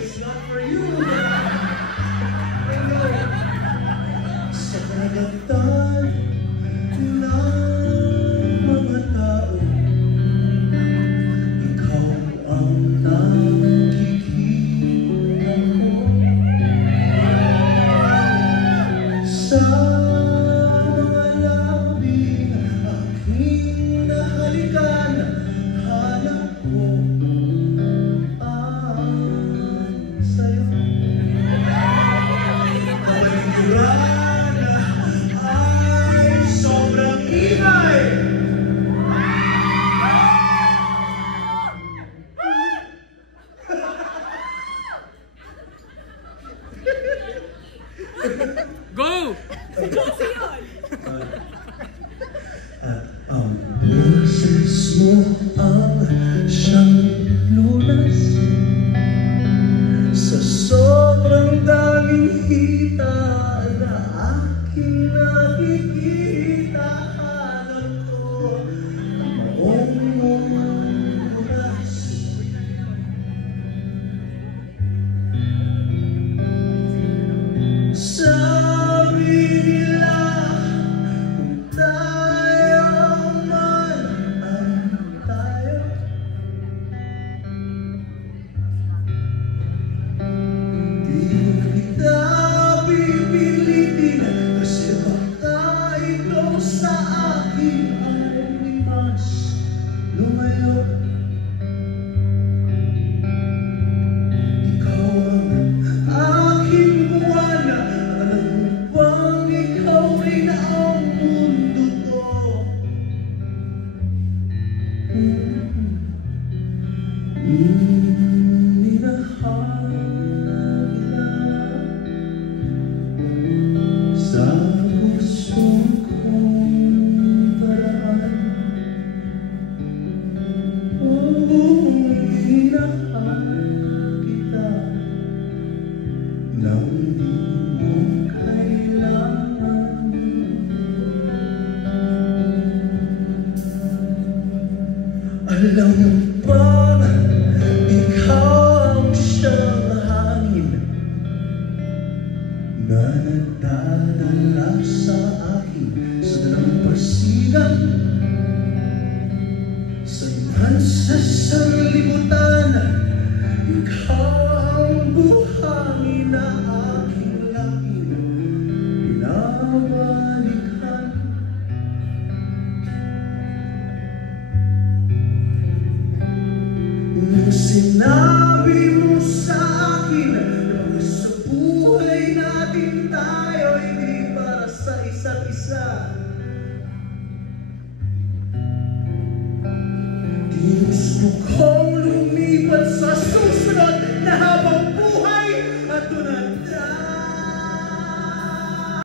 It's not for you. I know. Sa karagatan ng mga tao, ikaw ang nakikita ko. Sa mga labing aking nahalikan, hanap ko ang sayo. Kabaligran ay sobrang ingay. Go! Ang boses mo ang siyang lunas sa sobrang daming hita na aking nakikita. Hanap ko ang maong oras. Sabi nila kung tayo man ay tayo, di kita pipilitin kasi baka ikaw sa akin ay mas lumayo. Ikaw ang aking buwan, alam mo bang ikaw rin ang mundo ko? Minahal sa gusto kong paraan. Minahal kita nang di mo kailangan. Alam mo ba, ikaw ang siyang hangin na nagdadala sa akin sa dalampasigan